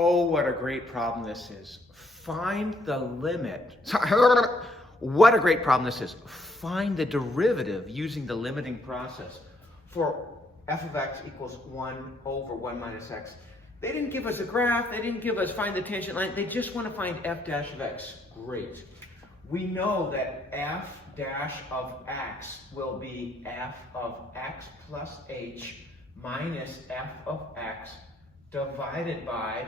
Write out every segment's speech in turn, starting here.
Oh, what a great problem this is. Find the limit. What a great problem this is. Find the derivative using the limiting process for f of x equals 1 over 1 minus x. They didn't give us a graph. They didn't give us find the tangent line. They just want to find f dash of x. Great. We know that f dash of x will be f of x plus h minus f of x divided by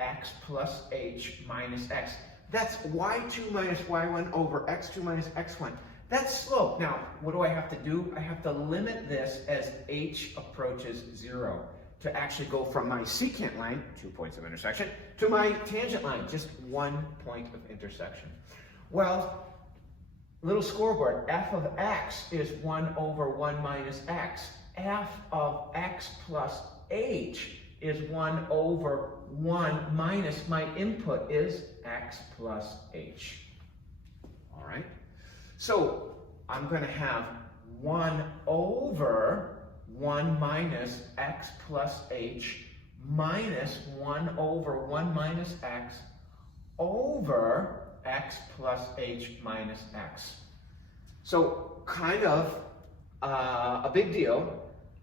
x plus h minus x. That's y2 minus y1 over x2 minus x1. That's slope. Now, what do I have to do? I have to limit this as h approaches 0 to actually go from my secant line, 2 points of intersection, to my tangent line, just 1 point of intersection. Well, little scoreboard, f of x is 1 over 1 minus x. F of x plus h is 1 over 1 minus my input is x plus h. All right? So I'm going to have 1 over 1 minus x plus h minus 1 over 1 minus x over x plus h minus x. So kind of a big deal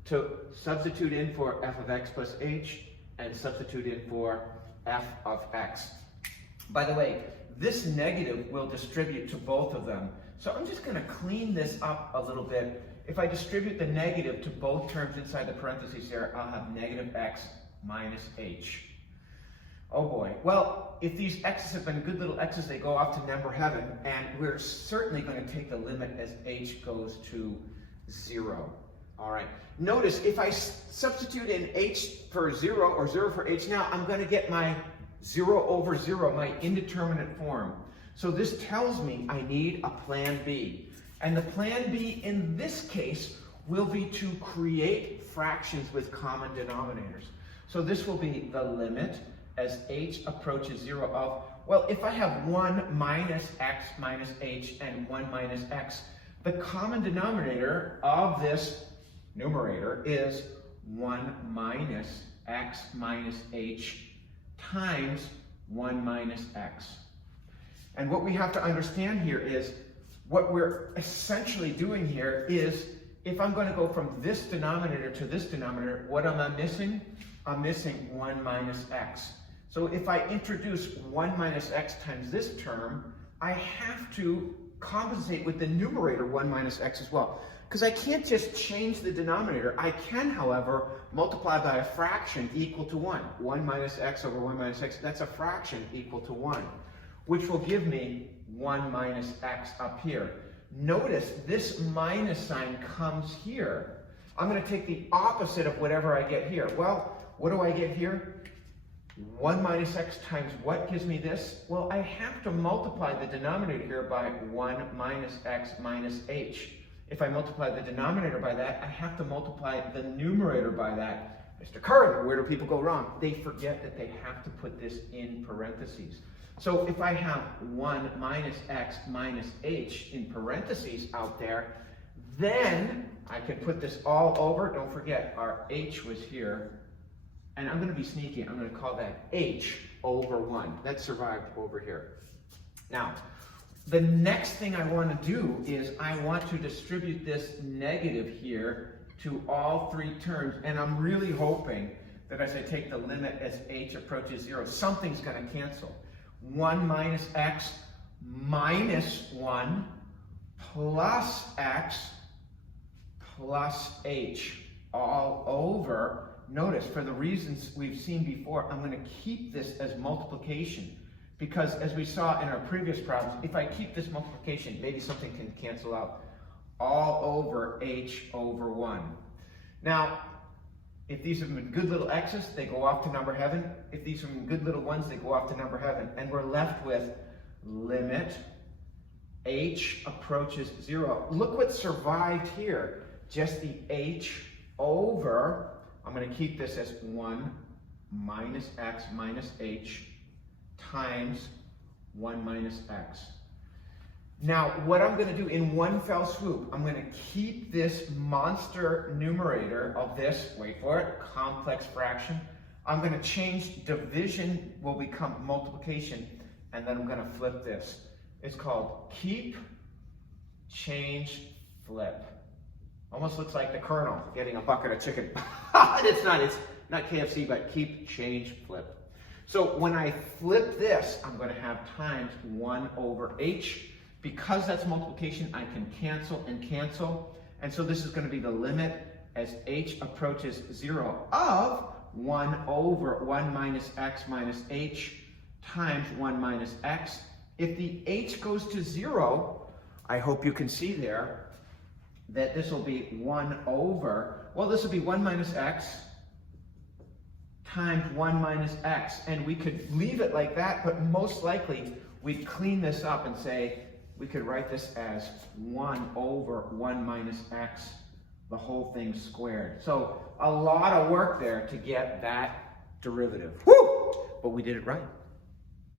to substitute in for f of x plus h and substitute in for f of x. By the way, this negative will distribute to both of them. So I'm just going to clean this up a little bit. If I distribute the negative to both terms inside the parentheses here, I'll have negative x minus h. Oh boy. Well, if these x's have been good little x's, they go off to number heaven, and we're certainly going to take the limit as h goes to 0. All right. Notice if I substitute in h for 0 or 0 for h now, I'm going to get my 0 over 0, my indeterminate form. So this tells me I need a plan B. And the plan B in this case will be to create fractions with common denominators. So this will be the limit as h approaches 0 of, well, if I have 1 minus x minus h and 1 minus x, the common denominator of this numerator is 1 minus x minus h times 1 minus x. And what we have to understand here is what we're essentially doing here is if I'm going to go from this denominator to this denominator, what am I missing? I'm missing 1 minus x. So if I introduce 1 minus x times this term, I have to compensate with the numerator 1 minus x as well. Because I can't just change the denominator. I can, however, multiply by a fraction equal to 1. 1 minus x over 1 minus x, that's a fraction equal to 1, which will give me 1 minus x up here. Notice this minus sign comes here. I'm going to take the opposite of whatever I get here. Well, what do I get here? 1 minus x times what gives me this? Well, I have to multiply the denominator here by 1 minus x minus h. If I multiply the denominator by that, I have to multiply the numerator by that. Mr. Curran, where do people go wrong? They forget that they have to put this in parentheses. So if I have 1 minus x minus h in parentheses out there, then I can put this all over. Don't forget, our h was here. And I'm going to be sneaky. I'm going to call that h over 1. That survived over here. Now, the next thing I want to do is I want to distribute this negative here to all 3 terms. And I'm really hoping that as I take the limit as h approaches 0, something's going to cancel. 1 minus x minus 1 plus x plus h all over. Notice, for the reasons we've seen before, I'm going to keep this as multiplication. Because as we saw in our previous problems, if I keep this multiplication, maybe something can cancel out. All over h over 1. Now, if these have been good little x's, they go off to number heaven. If these have been good little ones, they go off to number heaven. And we're left with limit h approaches 0. Look what survived here. Just the h over, I'm going to keep this as 1 minus x minus h times 1 minus x. Now, what I'm going to do in one fell swoop, I'm going to keep this monster numerator of this, wait for it, complex fraction. I'm going to change division will become multiplication, and then I'm going to flip this. It's called keep, change, flip. Almost looks like the Colonel getting a bucket of chicken. It's not KFC, but keep, change, flip. So when I flip this, I'm going to have times 1 over h. Because that's multiplication, I can cancel and cancel. And so this is going to be the limit as h approaches 0 of 1 over 1 minus x minus h times 1 minus x. If the h goes to 0, I hope you can see there that this will be 1 over, well, this will be 1 minus x times 1 minus x. And we could leave it like that, but most likely we'd clean this up and say, we could write this as 1 over 1 minus x, the whole thing squared. So a lot of work there to get that derivative. Woo! But we did it right.